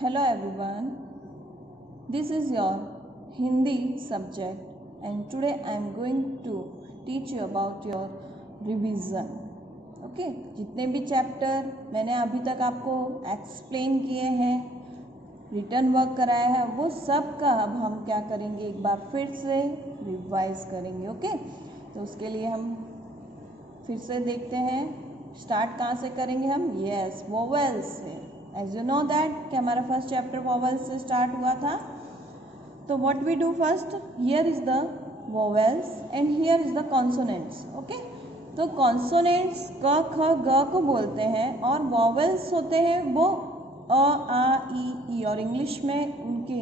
Hello everyone, this is your Hindi subject and today I am going to teach you about your revision. Okay जितने भी chapter मैंने अभी तक आपको explain किए हैं, रिटर्न वर्क कराया है, वो सब का अब हम क्या करेंगे, एक बार फिर से रिवाइज करेंगे. ओके तो उसके लिए हम फिर से देखते हैं. स्टार्ट कहाँ से करेंगे हम? यस, वोवेल्स से. एज यू नो दैट कि हमारा फर्स्ट चैप्टर वोवेल्स से स्टार्ट हुआ था. तो what we do first, here is the vowels and here is the consonants. Okay तो कॉन्सोनेंट्स क ख ग को बोलते हैं और वोवेल्स होते हैं वो अ आ ई और इंग्लिश में उनके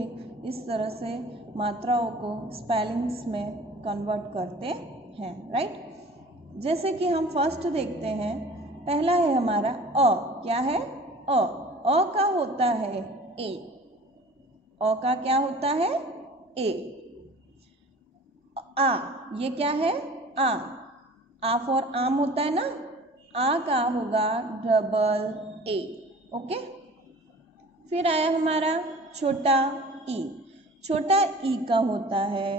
इस तरह से मात्राओं को स्पेलिंग्स में कन्वर्ट करते हैं. राइट जैसे कि हम फर्स्ट देखते हैं, पहला है हमारा अ. क्या है? अ का होता है ए. अ का क्या होता है? ए. आ ये क्या है? आ फॉर आम होता है ना. आ का होगा डबल ए. ओके फिर आया हमारा छोटा ई. छोटा ई का होता है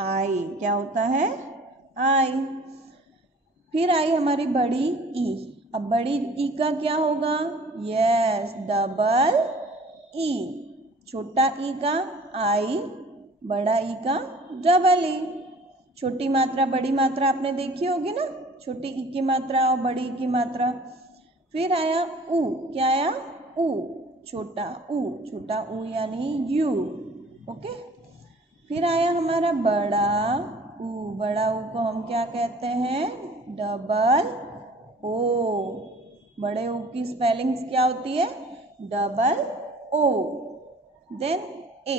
आई. क्या होता है? आई. फिर आई हमारी बड़ी ई. अब बड़ी ई का क्या होगा? Yes, double E. छोटा ई का आई, बड़ा ई का डबल ई. छोटी मात्रा बड़ी मात्रा आपने देखी होगी ना, छोटी ई की मात्रा और बड़ी ई की मात्रा. फिर आया ऊ. क्या आया? ऊ. छोटा ऊ यानी यू. ओके फिर आया हमारा बड़ा ऊ. बड़ा ऊ को हम क्या कहते हैं? Double O. बड़े ओ की स्पेलिंग्स क्या होती है? Double O. देन ए.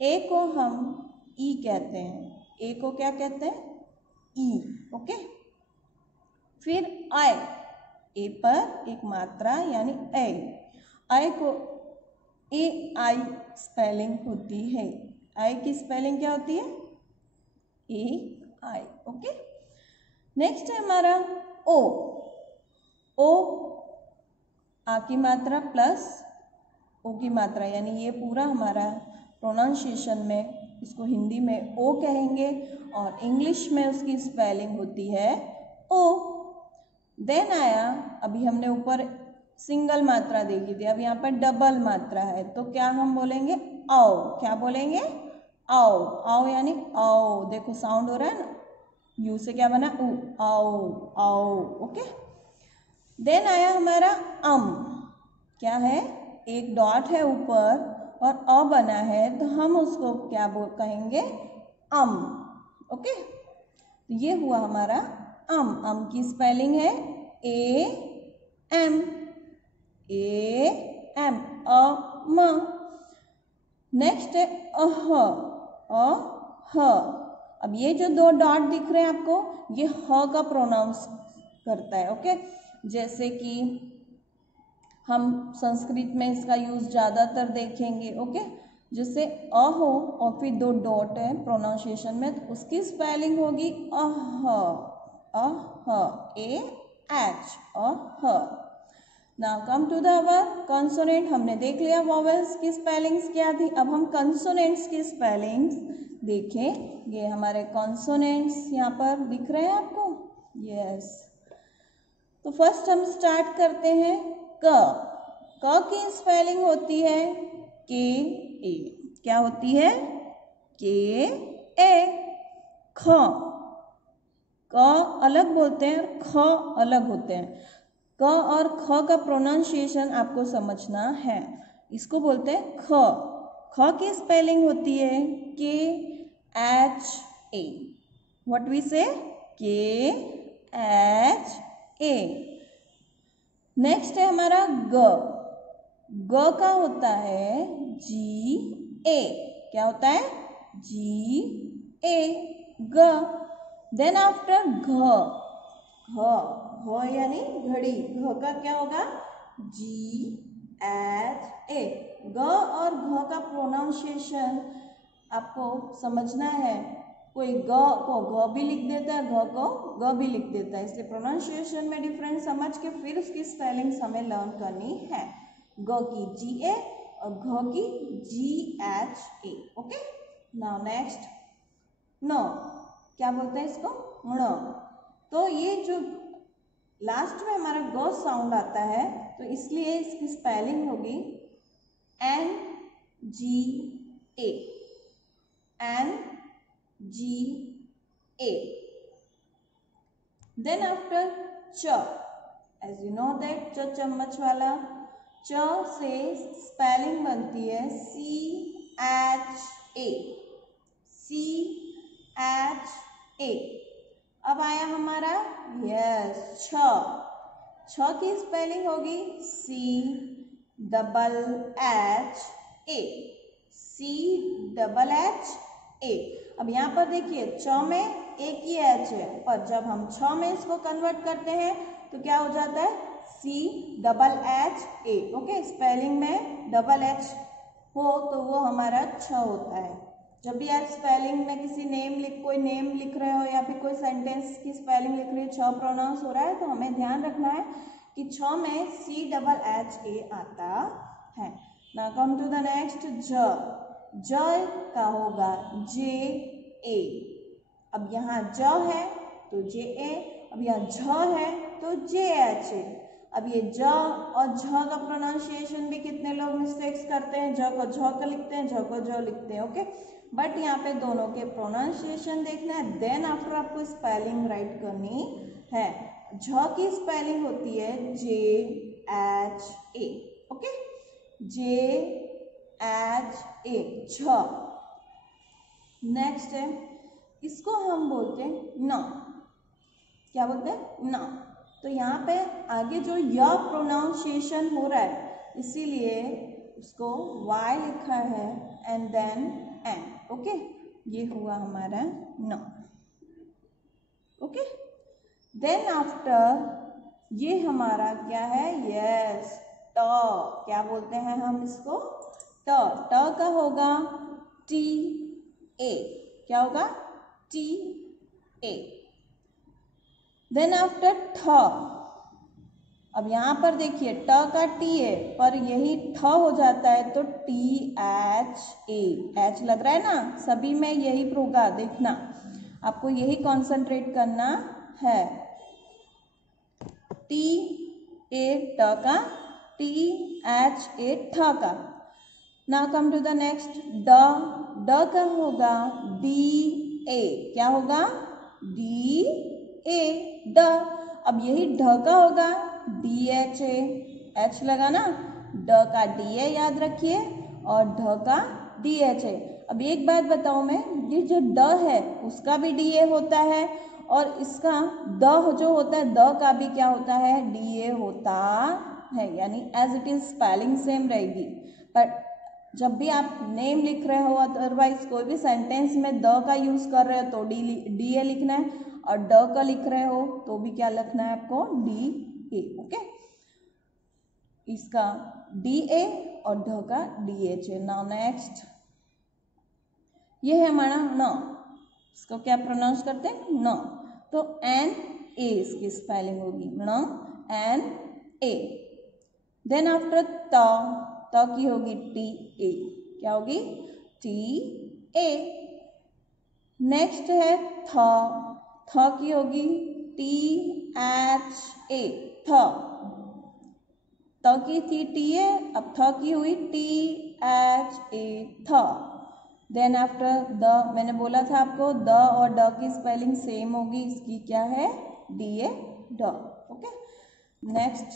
ए को हम ई कहते हैं. ए को क्या कहते हैं? ई. ओके फिर आई. ए पर एक मात्रा यानी ए. आई को ए आई स्पेलिंग होती है. आई की स्पेलिंग क्या होती है? ए आई. ओके नेक्स्ट है हमारा ओ. ओ आ की मात्रा प्लस ओ की मात्रा, यानी ये पूरा हमारा प्रोनाउंसिएशन में इसको हिंदी में ओ कहेंगे और इंग्लिश में उसकी स्पेलिंग होती है ओ. देन आया, अभी हमने ऊपर सिंगल मात्रा देखी थी, अब यहाँ पर डबल मात्रा है तो क्या हम बोलेंगे? आओ. क्या बोलेंगे? आओ. आओ यानी आओ. देखो साउंड हो रहा है ना, यू से क्या बना? ऊ. आओ आओ. ओके देन आया हमारा अम. क्या है? एक डॉट है ऊपर और अ बना है तो हम उसको क्या कहेंगे? अम. ओके तो ये हुआ हमारा अम. अम की स्पेलिंग है ए एम. A M. अम. नेक्स्ट है अह. अह. अब ये जो दो डॉट दिख रहे हैं आपको, ये ह का प्रोनाउंस करता है. ओके जैसे कि हम संस्कृत में इसका यूज ज़्यादातर देखेंगे. ओके जैसे अ हो और फिर दो डॉट है प्रोनाउंसिएशन में, तो उसकी स्पेलिंग होगी uh. Uh. A H. Uh. Now come to the our consonant. हमने देख लिया वोवेल्स की स्पेलिंग्स क्या थी. अब हम कॉन्सोनेंट्स की स्पेलिंग्स देखें. ये हमारे कॉन्सोनेंट्स यहाँ पर दिख रहे हैं आपको. यस तो फर्स्ट हम स्टार्ट करते हैं क. क की स्पेलिंग होती है के ए. क्या होती है? के ए. ख. क अलग बोलते हैं और ख अलग होते हैं. क और ख का प्रोनाउंसिएशन आपको समझना है. इसको बोलते हैं ख. ख की स्पेलिंग होती है के एच ए. व्हाट वी से? के एच ए. नेक्स्ट है हमारा ग. ग का होता है जी ए. क्या होता है? जी ए. ग. देन आफ्टर घ. घ यानी घड़ी. घ का क्या होगा? जी एच ए. ग और घ का प्रोनाउंसिएशन आपको समझना है. कोई ग को घ भी लिख देता है, घ को ग भी लिख देता है, इसलिए प्रोनाउंसिएशन में डिफरेंस समझ के फिर उसकी स्पेलिंग्स हमें लर्न करनी है. ग की जी ए, और घ की GHA। ओके, नाउ नेक्स्ट न, क्या बोलते हैं इसको, ण। तो ये जो लास्ट में हमारा ग साउंड आता है तो इसलिए इसकी स्पेलिंग होगी NGA, NGA। देन आफ्टर च, एज यू नो दैट च चम्मच वाला, च से स्पेलिंग बनती है CHA, CHA। अब आया हमारा यस छ, छ की स्पेलिंग होगी CHHA, CHHA। अब यहाँ पर देखिए च में एक ही एच है, पर जब हम छ में इसको कन्वर्ट करते हैं तो क्या हो जाता है CHHA। ओके, स्पेलिंग में डबल एच हो तो वो हमारा छ होता है। जब भी आप स्पेलिंग में किसी कोई नेम लिख रहे हो या फिर कोई सेंटेंस की स्पेलिंग लिख रहे हो, छ प्रोनाउंस हो रहा है तो हमें ध्यान रखना है कि छ में CHHA आता है। Now come to the next ज, ज का होगा JA। अब यहाँ ज है तो JA, अब यहाँ झ है तो JHA। अब ये ज और झ का प्रोनाउंसिएशन भी कितने लोग मिस्टेक्स करते हैं, ज को झ का लिखते हैं, झ को ज लिखते हैं। ओके, बट यहाँ पे दोनों के प्रोनाउंसिएशन देखना है, देन आफ्टर आपको स्पेलिंग राइट करनी है। झ की स्पेलिंग होती है JHA। ओके, JHA, झ। नेक्स्ट है, इसको हम बोलते हैं न, क्या बोलते हैं न। तो यहाँ पे आगे जो य प्रोनाउंसिएशन हो रहा है इसीलिए उसको Y लिखा है एंड देन N। ओके, ये हुआ हमारा न। ओके, देन आफ्टर ये हमारा क्या है, यस ट, क्या बोलते हैं हम इसको, ट। ट का होगा TA, क्या होगा TA। देन आफ्टर ठ, अब यहाँ पर देखिए ट का टी है पर यही ठ हो जाता है तो THA, एच लग रहा है ना, सभी में यही होगा, देखना आपको यही कॉन्सेंट्रेट करना है। TA ट का, THA ठ का। Now come to the next ड, ड का होगा DA, क्या होगा DA, ड। अब यही ढ का होगा DHA, एच लगा ना, ड का DA याद रखिए और ढ का DHA। अब एक बात बताऊं मैं, ये जो ड है उसका भी DA होता है और इसका द जो होता है द का भी क्या होता है, DA होता है, यानी as it is spelling same रहेगी। पर जब भी आप नेम लिख रहे हो अदरवाइज कोई भी सेंटेंस में द का यूज कर रहे हो तो DA लिखना है और ड का लिख रहे हो तो भी क्या लिखना है आपको, DA। ओके, इसका DA और ढ का DHA। नाउ नेक्स्ट ये है हमारा न, इसको क्या प्रोनाउंस करते हैं न, तो NA इसकी स्पेलिंग होगी न, NA। देन आफ्टर त, त की होगी TA, क्या होगी TA। नेक्स्ट है थ, थ की होगी THA, थ। त की थी TA, अब थ की हुई THA, थ। देन आफ्टर द, मैंने बोला था आपको द और ड की स्पेलिंग सेम होगी, इसकी क्या है DA, ड। ओके, नेक्स्ट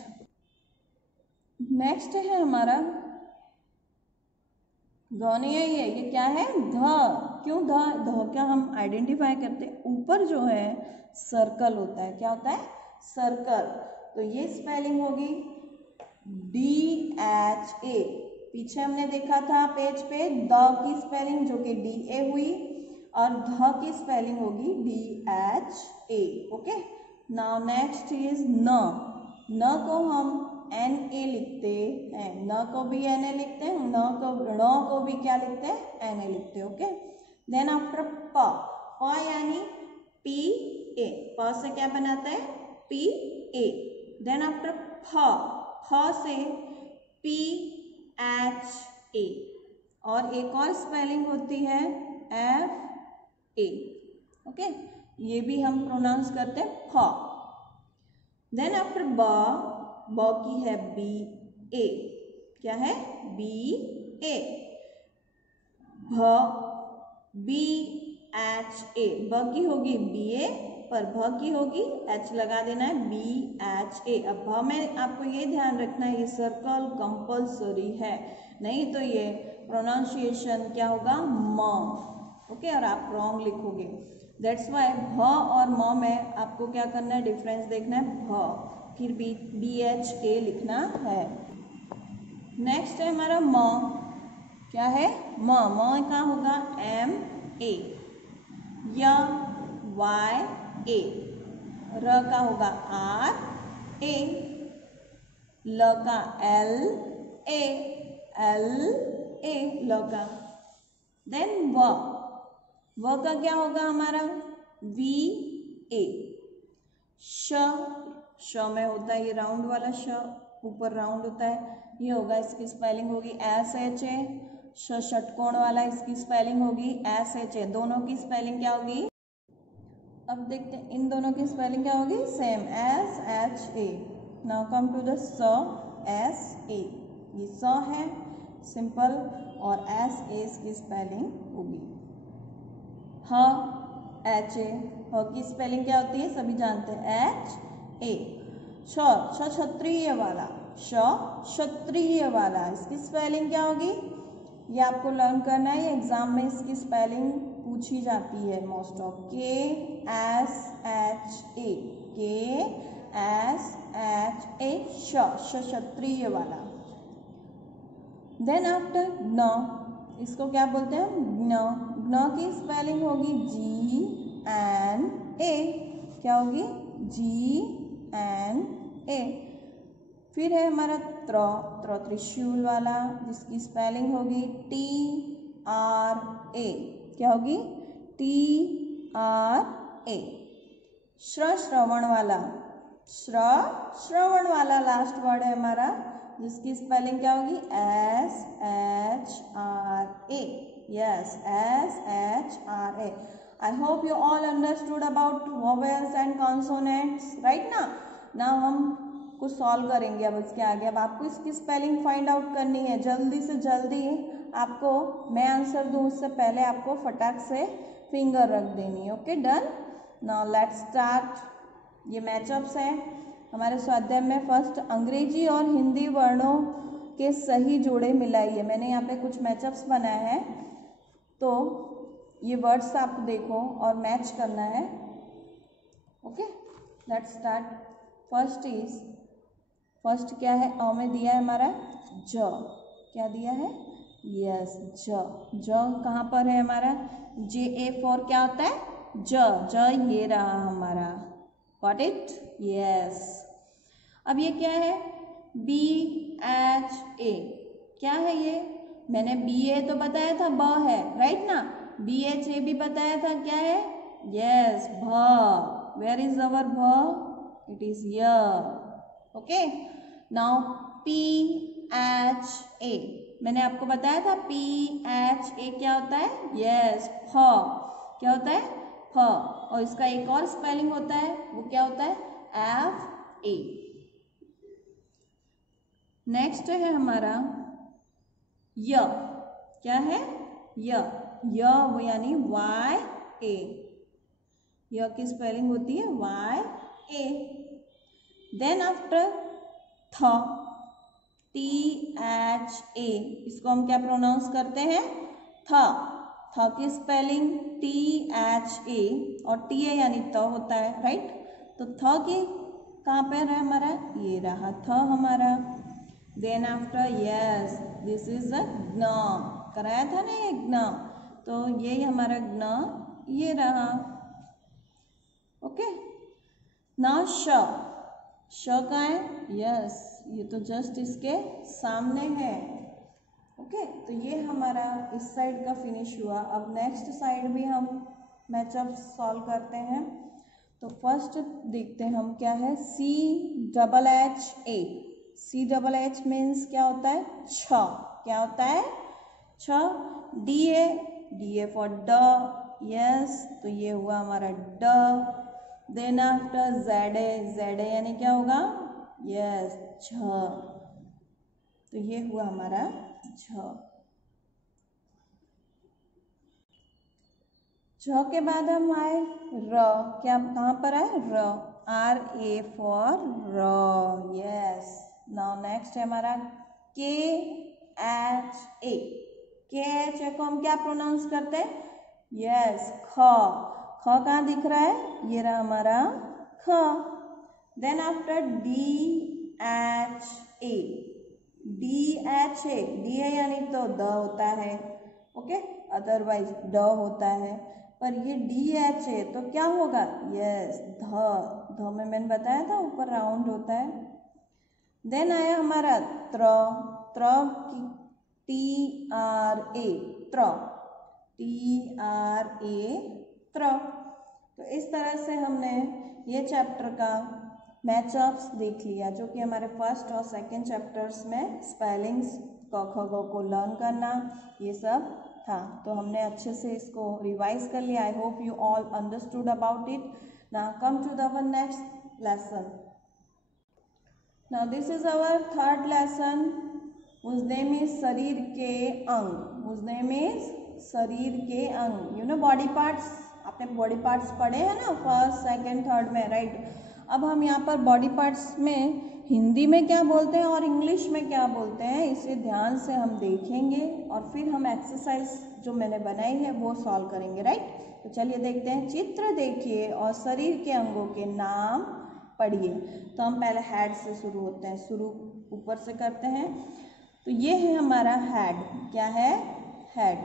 है हमारा ग नहीं है, ये क्या है ध। क्यों ध, ध का हम आइडेंटिफाई करते हैं, ऊपर जो है सर्कल होता है, क्या होता है सर्कल, तो ये स्पेलिंग होगी DHA। पीछे हमने देखा था पेज पे द की स्पेलिंग जो कि DA हुई और ध की स्पेलिंग होगी DHA। Okay, now next is न, न को हम NA लिखते हैं, न को भी NA लिखते हैं, ण को भी क्या लिखते हैं NA लिखते हैं। ओके, देन आफ्टर प, प यानी PA, प से क्या बनाता है PA। देन आफ्टर फ, फ से HA, और एक और स्पेलिंग होती है FA। ओके, ये भी हम प्रोनाउंस करते हैं फ। देन आफ्टर ब की है BA। क्या है? BA। भ BHA, ब की होगी BA पर भ की होगी H लगा देना है BHA। अब भ में आपको ये ध्यान रखना है ये सर्कल कंपल्सरी है, नहीं तो ये प्रोनाउंसिएशन क्या होगा? म। ओके, और आप रॉन्ग लिखोगे। दैट्स वाई भ और म में आपको क्या करना है? डिफरेंस देखना है। भ फिर BHA लिखना है। नेक्स्ट है हमारा म। क्या है? म का होगा MA। य YA। र का होगा RA। ल का LA। LA ल का। देन व का क्या होगा हमारा? VA। श में होता है ये राउंड वाला श, ऊपर राउंड होता है, ये होगा, इसकी स्पेलिंग होगी SHA। षटकोण वाला इसकी स्पेलिंग होगी SHA। दोनों की स्पेलिंग क्या होगी? अब देखते हैं इन दोनों की स्पेलिंग क्या होगी? Same, SHA। Now come to the SA। ये स है सिंपल, और SA इसकी स्पेलिंग होगी HA। की स्पेलिंग क्या होती है? सभी जानते हैं HA। क्षत्रिय वाला, क्षत्रिय वाला, इसकी स्पेलिंग क्या होगी? ये आपको लर्न करना है, ये एग्जाम में इसकी स्पेलिंग पूछी जाती है मोस्ट ऑफ। KSHA। KSHA, क्षत्रिय वाला। देन आफ्टर ज्ञ, इसको क्या बोलते हैं? ज्ञ। ज्ञ की स्पेलिंग होगी GNA। क्या होगी? GNA। फिर है हमारा त्रिशूल वाला, जिसकी स्पेलिंग होगी TRA। क्या होगी? TRA। श्रवण वाला, श्रवण वाला लास्ट वर्ड है हमारा, जिसकी स्पेलिंग क्या होगी? SHRA। Yes, SHRA। I hope you all understood about vowels and consonants, right ना? Now हम कुछ सॉल्व करेंगे अब इसके आगे। अब आपको इसकी स्पेलिंग फाइंड आउट करनी है, जल्दी से जल्दी आपको मैं आंसर दूं उससे पहले आपको फटाक से फिंगर रख देनी है। Okay, done. Now let's start. ये मैचअप्स हैं हमारे स्वाध्याय में। फर्स्ट, अंग्रेजी और हिंदी वर्णों के सही जोड़े मिलाइए। मैंने यहाँ पे कुछ मैचअप्स बनाए हैं, तो ये वर्ड्स आप देखो और मैच करना है। Okay, let's start. फर्स्ट क्या है? अ में दिया है हमारा ज। क्या दिया है? यस, ज। कहाँ पर है हमारा? JA फॉर क्या होता है? ज। ये रहा हमारा। Got it? यस। अब ये क्या है? BHA। क्या है ये? मैंने BA तो बताया था, ब है, राइट ना? BHA भी बताया था, क्या है? यस, भ। वेयर इज अवर भ? इट इज य। Okay, now PHA। मैंने आपको बताया था PHA क्या होता है? यस, फ। क्या होता है? फ। और इसका एक और स्पेलिंग होता है, वो क्या होता है? FA। नेक्स्ट है हमारा य। क्या है? य वो यानी YA। य की स्पेलिंग होती है YA। देन आफ्टर थ, THA। इसको हम क्या प्रोनाउंस करते हैं? थ। की स्पेलिंग THA, और TA यानी त होता है, राइट? तो थ की कहाँ पर है हमारा? ये रहा थ हमारा। Then after, yes, this is a ज्ञ। कराया था ना ये ज्ञ, तो ये हमारा ज्ञ ये रहा। ओके, नाउ श का है? यस, ये तो जस्ट इसके सामने है। ओके, तो ये हमारा इस साइड का फिनिश हुआ। अब नेक्स्ट साइड भी हम मैचअप सॉल्व करते हैं। तो फर्स्ट देखते हैं हम क्या है? CHHA। CHH मीन्स क्या होता है? छ। क्या होता है? छ। DA फॉर ड, यस, तो ये हुआ हमारा ड। देन आफ्टर ZA यानी क्या होगा? यस, झ, तो ये हुआ हमारा झ। झ के बाद हम आए र। क्या कहाँ पर आए? र। RA फॉर र, यस। नाउ नेक्स्ट है हमारा KHA। KHA को हम क्या प्रोनाउंस करते हैं? यस, ख। ख कहाँ दिख रहा है? ये रहा हमारा ख। Then after DHA। डी है यानी तो द होता है, ओके, अदरवाइज ड होता है, पर ये DHA तो क्या होगा? यस, ध में मैंने बताया था ऊपर राउंड होता है। देन आया हमारा त्र। त्र TRA, त्र, TRA, त्र। तो इस तरह से हमने ये चैप्टर का मैचअप्स देख लिया, जो कि हमारे फर्स्ट और सेकंड चैप्टर्स में स्पेलिंग्स, क ख ग को लर्न करना, ये सब था। तो हमने अच्छे से इसको रिवाइज कर लिया। I hope you all understood about it. Now come to the next lesson. Now this is our third lesson, whose name is शरीर के अंग। whose name is शरीर के अंग। यू नो बॉडी पार्ट्स, आपने बॉडी पार्ट्स पढ़े हैं ना फर्स्ट सेकंड थर्ड में, राइट। अब हम यहाँ पर बॉडी पार्ट्स में हिंदी में क्या बोलते हैं और इंग्लिश में क्या बोलते हैं, इसे ध्यान से हम देखेंगे और फिर हम एक्सरसाइज जो मैंने बनाई है वो सॉल्व करेंगे, राइट। तो चलिए देखते हैं। चित्र देखिए और शरीर के अंगों के नाम पढ़िए। तो हम पहले हेड से शुरू होते हैं, शुरू ऊपर से करते हैं। तो ये है हमारा हेड। क्या है? हेड।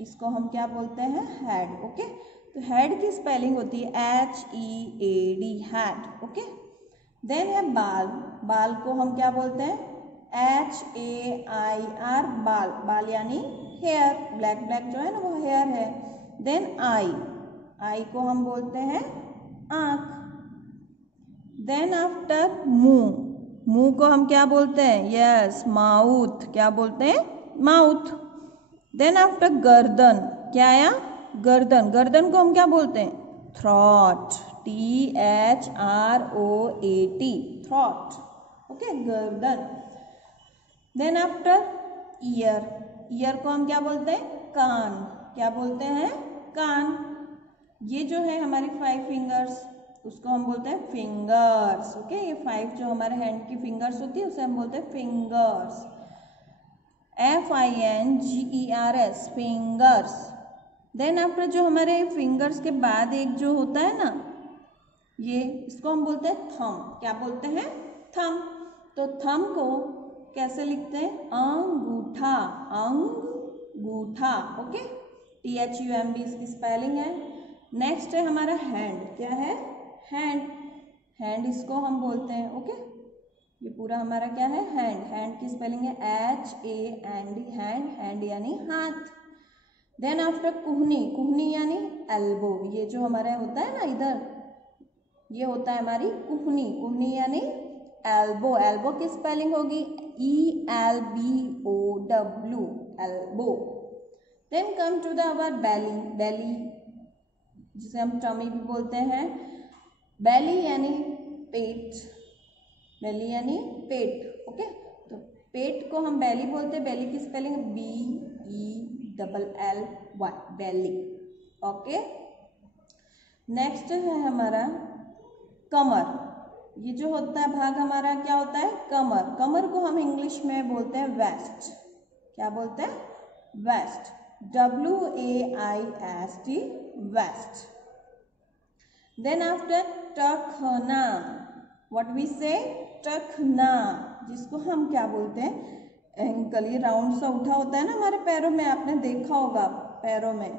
इसको हम क्या बोलते हैं? Head, okay. तो हेड की स्पेलिंग होती है HEAD, हेड, ओके। देन है बाल। बाल को हम क्या बोलते हैं? HAIR, बाल। बाल यानी हेयर, ब्लैक ब्लैक जो है ना वो हेयर है। Then I. आई को हम बोलते हैं आँख। देन आफ्टर मुंह। मुंह को हम क्या बोलते हैं? Yes, mouth. क्या बोलते हैं? माउथ। देन आफ्टर गर्दन। क्या आया? गर्दन। गर्दन को हम क्या बोलते हैं? थ्रॉट, THROAT, थ्रॉट, ओके, गर्दन। Then after ear. ईयर को हम क्या बोलते हैं? कान। क्या बोलते हैं? कान। ये जो है हमारी 5 फिंगर्स, उसको हम बोलते हैं फिंगर्स, ओके। ये 5 जो हमारे हैंड की फिंगर्स होती है उसे हम बोलते हैं fingers. FINGERS, fingers. Then after जो हमारे फिंगर्स के बाद एक जो होता है ना, ये, इसको हम बोलते हैं थंब। क्या बोलते हैं? थंब। तो थंब को कैसे लिखते हैं? अंगूठा, अंगूठा, ओके। THUMB इसकी स्पेलिंग है। नेक्स्ट है हमारा हैंड। क्या है? हैंड। हैंड इसको हम बोलते हैं, ओके। ये पूरा हमारा क्या है? हैंड। हैंड की स्पेलिंग है HAND, हैंड। हैंड यानी हाथ। Then after कुहनी। कुहनी यानी एल्बो। ये जो हमारा होता है ना इधर, ये होता है हमारी कुहनी। कुहनी यानी एल्बो। एल्बो की स्पेलिंग होगी ELBOW, elbow. Then come to the our belly. Belly जिसे हम टमी भी बोलते हैं। बेली यानी पेट। बेली यानी पेट, ओके। तो पेट को हम बेली बोलते हैं। बेली की स्पेलिंग BELLY, बेली, ओके। नेक्स्ट है हमारा कमर। ये जो होता है भाग हमारा क्या होता है? कमर। कमर को हम इंग्लिश में बोलते हैं वेस्ट। क्या बोलते हैं? Waist, WAIST, waist. Then after टखना। What we say? टखना, जिसको हम क्या बोलते हैं? एंकल। ये राउंड सा उठा होता है ना हमारे पैरों में, आपने देखा होगा पैरों में।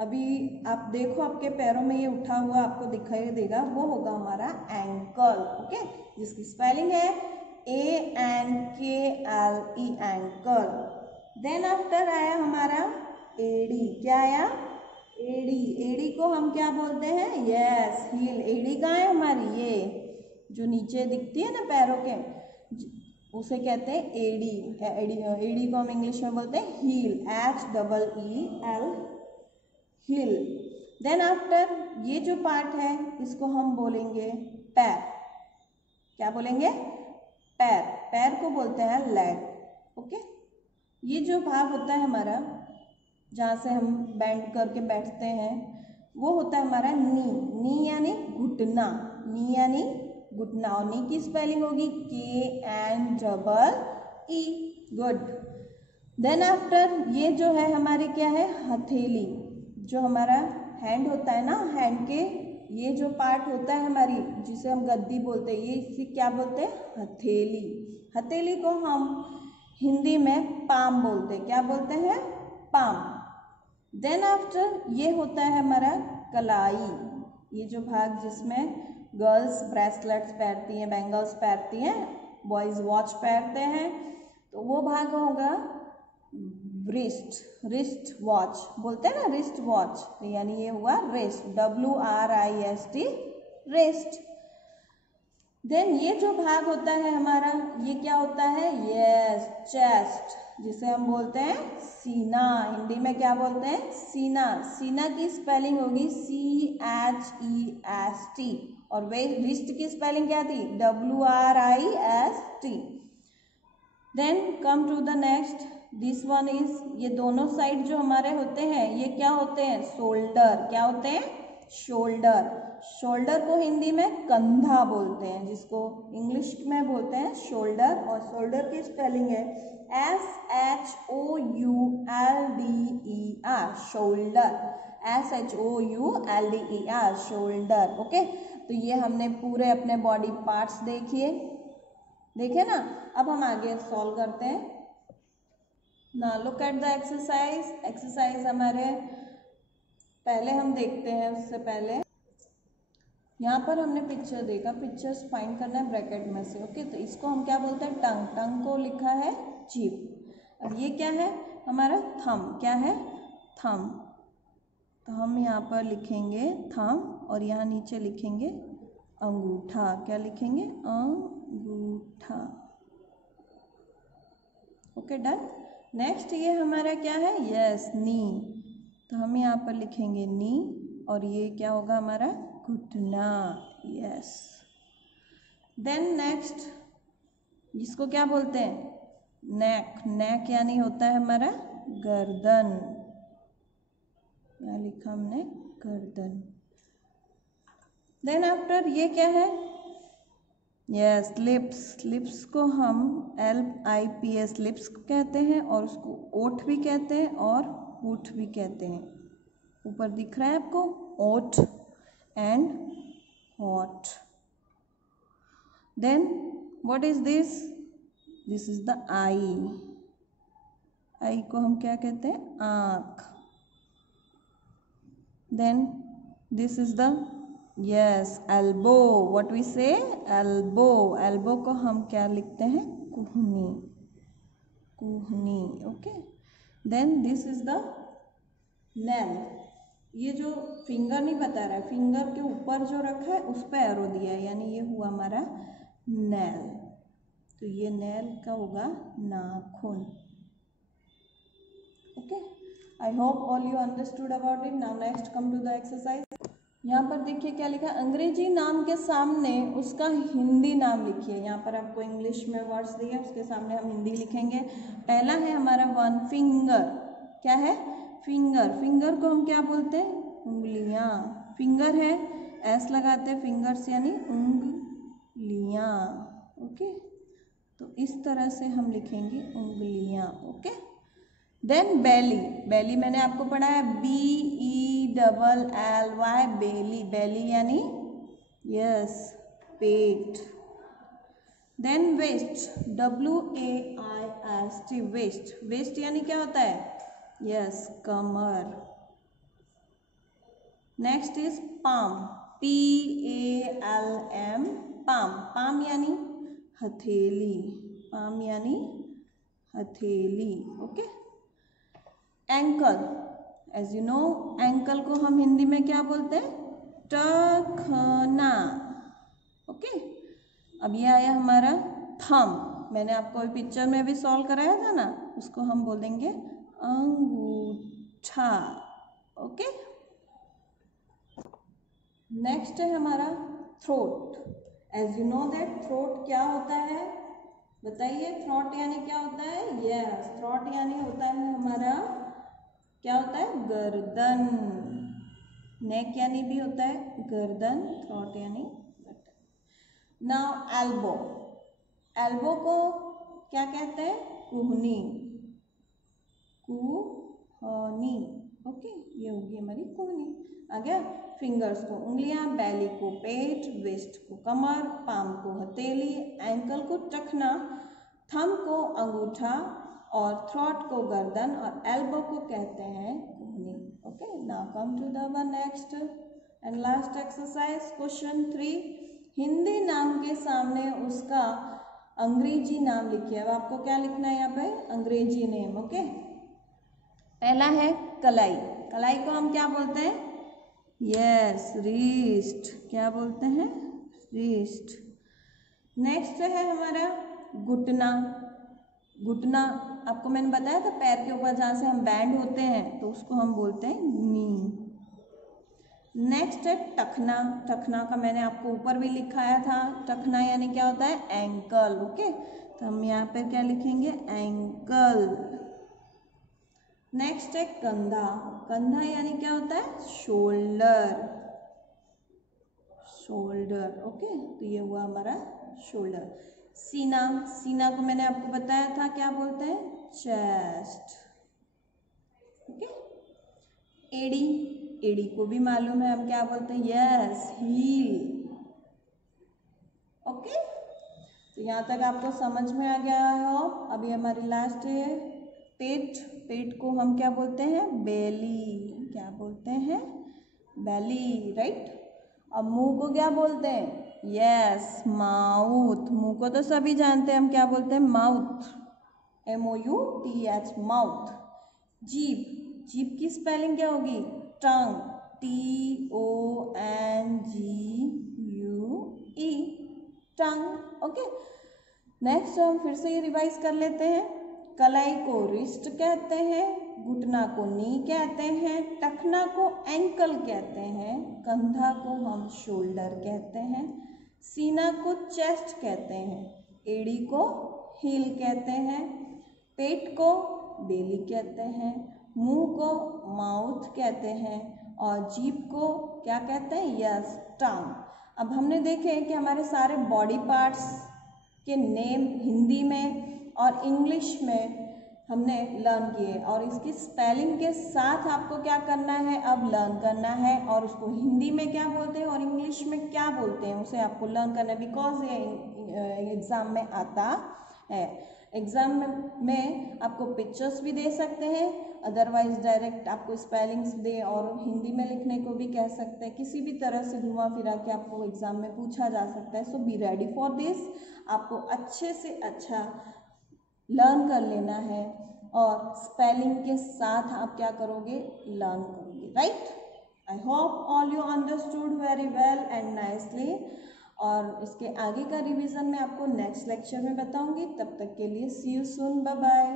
अभी आप देखो आपके पैरों में ये उठा हुआ आपको दिखाई देगा, वो होगा हमारा एंकल, ओके। जिसकी स्पेलिंग है ANKLE, एंकल। देन आफ्टर आया हमारा एड़ी। क्या आया? एड़ी। एड़ी को हम क्या बोलते हैं? Yes, heel. एड़ी कहाँ है हमारी? ये जो नीचे दिखती है ना पैरों के, उसे कहते हैं एडी। एडी को हम इंग्लिश में बोलते हैं heel, HEEL, heel. Then after ये जो पार्ट है इसको हम बोलेंगे पैर। क्या बोलेंगे? पैर। पैर को बोलते हैं लेग। ओके, ये जो भाग होता है हमारा जहाँ से हम बेंड करके बैठते हैं वो होता है हमारा नी। नी यानी घुटना, नी यानी घुटना। और नी की स्पेलिंग होगी KNEE। गुड। देन आफ्टर ये जो है हमारी क्या है? हथेली। जो हमारा हैंड होता है ना, हैंड के ये जो पार्ट होता है हमारी, जिसे हम गद्दी बोलते हैं, ये इसे क्या बोलते हैं? हथेली। हथेली को हम हिंदी में पाम बोलते हैं। क्या बोलते हैं? पाम। देन आफ्टर ये होता है हमारा कलाई। ये जो भाग जिसमें गर्ल्स ब्रेसलेट्स पहनती हैं, बैंगल्स पहनती हैं, बॉयज वॉच पहनते हैं, तो वो भाग होगा रिस्ट। रिस्ट वॉच बोलते हैं ना, रिस्ट वॉच, यानी ये हुआ रिस्ट, WRIST, रिस्ट। देन ये जो भाग होता है हमारा, ये क्या होता है? यस, चेस्ट, जिसे हम बोलते हैं सीना। हिंदी में क्या बोलते हैं? सीना। सीना की स्पेलिंग होगी CHEST। और वे रिस्ट की स्पेलिंग क्या थी? WRIST। Then come to the next, this one is, ये दोनों साइड जो हमारे होते हैं ये क्या होते हैं? शोल्डर। क्या होते हैं? शोल्डर। शोल्डर को हिंदी में कंधा बोलते हैं, जिसको इंग्लिश में बोलते हैं शोल्डर। और शोल्डर की स्पेलिंग है SHOULDER, shoulder, SHOULDER, shoulder. Okay, तो ये हमने पूरे अपने बॉडी पार्ट्स देखे ना। अब हम आगे सॉल्व करते हैं। ना look at the exercise. Exercise हमारे पहले हम देखते हैं, उससे पहले यहाँ पर हमने पिक्चर देखा, पिक्चर्स फाइंड करना है ब्रैकेट में से। ओके, तो इसको हम क्या बोलते हैं? टंग। टंग को लिखा है जीभ। अब ये क्या है? हमारा थंब। क्या है? थंब। तो हम यहाँ पर लिखेंगे थंब और यहाँ नीचे लिखेंगे अंगूठा। क्या लिखेंगे? अंगूठा। Okay, done. नेक्स्ट ये हमारा क्या है? यस, नी। तो हम यहाँ पर लिखेंगे नी और ये क्या होगा हमारा? घुटना। यस। देन नेक्स्ट, जिसको क्या बोलते हैं? नेक। नेक यानी होता है हमारा गर्दन। यहाँ लिखा हमने गर्दन। देन आफ्टर ये क्या है? Yes, lips. लिप्स को हम LIPS लिप्स कहते हैं, और उसको ओठ भी कहते हैं और होठ भी कहते हैं। ऊपर दिख रहा है आपको? ओठ एंड होठ। Then what is this? This is the eye. Eye को हम क्या कहते हैं? आँख। Then this is the yes elbow. What we say? Elbow. Elbow को हम क्या लिखते हैं? कुहनी। कुहनी। Okay. Then this is the nail. ये जो फिंगर नहीं बता रहा है, फिंगर के ऊपर जो रखा है उस पर एरो दिया है, यानी ये हुआ हमारा नेल। तो ये नेल का होगा नाखून। Okay, I hope all you understood about it. Now next come to the exercise. यहाँ पर देखिए क्या लिखा है? अंग्रेजी नाम के सामने उसका हिंदी नाम लिखिए। यहाँ पर आपको इंग्लिश में वर्ड्स दिए, उसके सामने हम हिंदी लिखेंगे। पहला है हमारा वन फिंगर। क्या है? फिंगर। फिंगर को हम क्या बोलते हैं? उंगलियाँ। फिंगर है, S लगाते हैं, फिंगर्स यानी उंगलियाँ। ओके, तो इस तरह से हम लिखेंगे उंगलियाँ। ओके। देन बेली। बेली मैंने आपको पढ़ा है BELLY, बेली। बेली यानी यस पेट। Then waist, WAIST, waist. Waist यानी क्या होता है? यस कमर। Next is palm, PALM, palm. Palm यानी हथेली। पाम यानी हथेली। Okay. Ankle, as you know, ankle को हम हिंदी में क्या बोलते हैं? टखना। ओके। अब ये आया हमारा थंब। मैंने आपको अभी पिक्चर में भी सॉल्व कराया था ना, उसको हम बोल देंगे अंगूठा। ओके, नेक्स्ट है हमारा throat. As you know that throat क्या होता है, बताइए। थ्रोट यानी क्या होता है? यस, थ्रोट यानी होता है हमारा, क्या होता है? गर्दन। नेक यानी भी होता है गर्दन, थ्रोट यानी गर्दन। नाउ एल्बो, एल्बो को क्या कहते हैं? कुहनी, कुहनी। ओके, ये होगी हमारी कुहनी। आ गया। फिंगर्स को उंगलियां, बैली को पेट, वेस्ट को कमर, पाम को हथेली, एंकल को टखना, थंब को अंगूठा और थ्रोट को गर्दन और एल्बो को कहते हैं कुहनी। Okay, now come to the next and last exercise. Question 3, Hindi नाम के सामने उसका अंग्रेजी नाम लिखिए। अब आपको क्या लिखना है यहाँ पे? अंग्रेजी नेम। ओके, पहला है कलाई। कलाई को हम क्या बोलते हैं? Yes, wrist. क्या बोलते हैं? रिस्ट। नेक्स्ट है हमारा घुटना। घुटना आपको मैंने बताया था, पैर के ऊपर जहाँ से हम बैंड होते हैं तो उसको हम बोलते हैं नी। नेक्स्ट है टखना। टखना का मैंने आपको ऊपर भी लिखाया था। टखना यानी क्या होता है? एंकल। ओके, तो हम यहाँ पे क्या लिखेंगे? एंकल। नेक्स्ट है कंधा। कंधा यानी क्या होता है? शोल्डर। शोल्डर। ओके, तो ये हुआ हमारा शोल्डर। सीना। सीना को मैंने आपको बताया था क्या बोलते हैं? चेस्ट। ओके, एड़ी। एड़ी को भी मालूम है हम क्या बोलते हैं? Yes, heal. ओके, तो यहाँ तक आपको समझ में आ गया हो। अभी हमारी लास्ट है पेट। पेट को हम क्या बोलते हैं? बेली। क्या बोलते हैं? बेली, राइट। अब मुंह को क्या बोलते हैं? Yes, mouth. मुंह को तो सभी जानते हैं, हम क्या बोलते हैं? माउथ। MOUTH, mouth. जीभ। जीभ की स्पेलिंग क्या होगी? टंग। TONGUE, टंग। ओके, नेक्स्ट हम फिर से ये रिवाइज कर लेते हैं। कलाई को रिस्ट कहते हैं, घुटना को नी कहते हैं, टखना को एंकल कहते हैं, कंधा को हम शोल्डर कहते हैं, सीना को चेस्ट कहते हैं, एड़ी को हील कहते हैं, पेट को बेली कहते हैं, मुंह को माउथ कहते हैं और जीभ को क्या कहते हैं? यस, टंग। अब हमने देखे कि हमारे सारे बॉडी पार्ट्स के नेम हिंदी में और इंग्लिश में हमने लर्न किए और इसकी स्पेलिंग के साथ आपको क्या करना है? अब लर्न करना है और उसको हिंदी में क्या बोलते हैं और इंग्लिश में क्या बोलते हैं उसे आपको लर्न करना है, बिकॉज ये एग्ज़ाम में आता है। एग्ज़ाम में आपको पिक्चर्स भी दे सकते हैं, अदरवाइज डायरेक्ट आपको स्पेलिंग्स दे और हिंदी में लिखने को भी कह सकते हैं। किसी भी तरह से घुमा फिरा के आपको एग्ज़ाम में पूछा जा सकता है। सो बी रेडी फॉर दिस। आपको अच्छे से अच्छा लर्न कर लेना है और स्पेलिंग के साथ आप क्या करोगे? लर्न करोगे, right. I hope all you understood very well and nicely. और इसके आगे का रिवीजन मैं आपको नेक्स्ट लेक्चर में बताऊंगी। तब तक के लिए सी यू सून, बाय बाय।